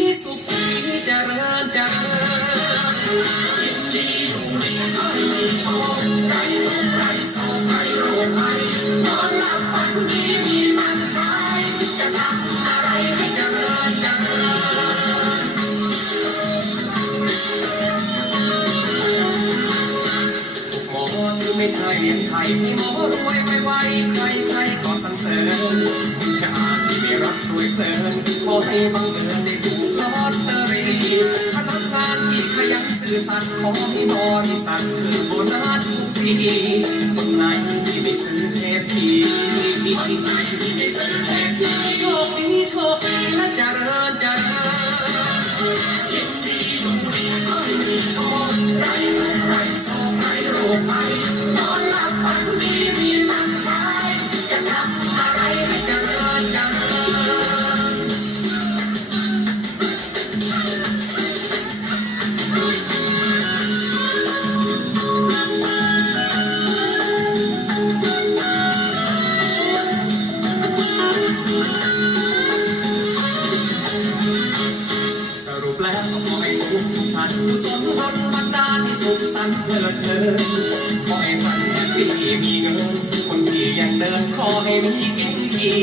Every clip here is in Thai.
มีสุขมีเจริญเจริญยินดีอยู่ดีไม่มีโชคไร้ทุกข์ไร้โศกไร้โรคภัยนอนหลับฝันดีมีมันใช้จะทำอะไรให้เริญเจริญหมอนไม่เคยเลียงไข่ให้หมอรวยไวๆใครใครก็สรรเสริญคุณจะอาที่ไม่รักสวยเพลิน ให้บังเอิญได้ถูกลอตเตอรี่พนักงานที่ขยันสื่อสัตย์ขอให้บริษัทคือโบนัสทุกปีคนไหนที่ไม่ซื้อเทปทีคนไหนที่ไม่ซื้อเทปทีโชคดีโชคดีและเจริญเจริญยินดีอยู่ดีไม่มีโชคไรทุกไรโศกไรโรคภัยนอนหลับฝันดีมีตังค์ใช้จะทำอะไร กท่านกุศลบนบรรดาที่สุขสันต์เพลิดเพลินขอให้ท่านแฮปปี้มีเงินคนที่ยังเดินขอให้มีเก่งดี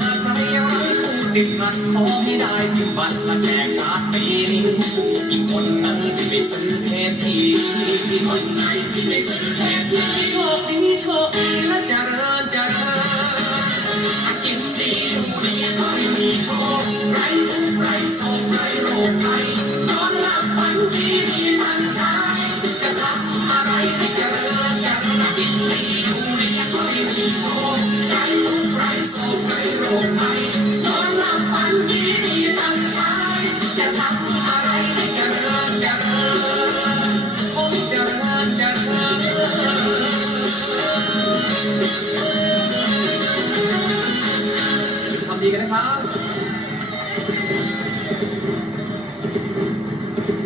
หากใครยังไร้ผู้ติดขัดขอให้ได้พิมพ์บัตรมาแจกการ์ดปีนี้อีกคนนั้นที่ไม่ซื้อเทปทีคนไหนที่ไม่ซื้อเทปทีโชคดีโชคดีและเจริญเจริญกินดีอยู่ดีก็ไม่มีโชคไรทุกข์ไร้โศกไร้โรคภัยนอนหลับ ทำดีกันนะครับ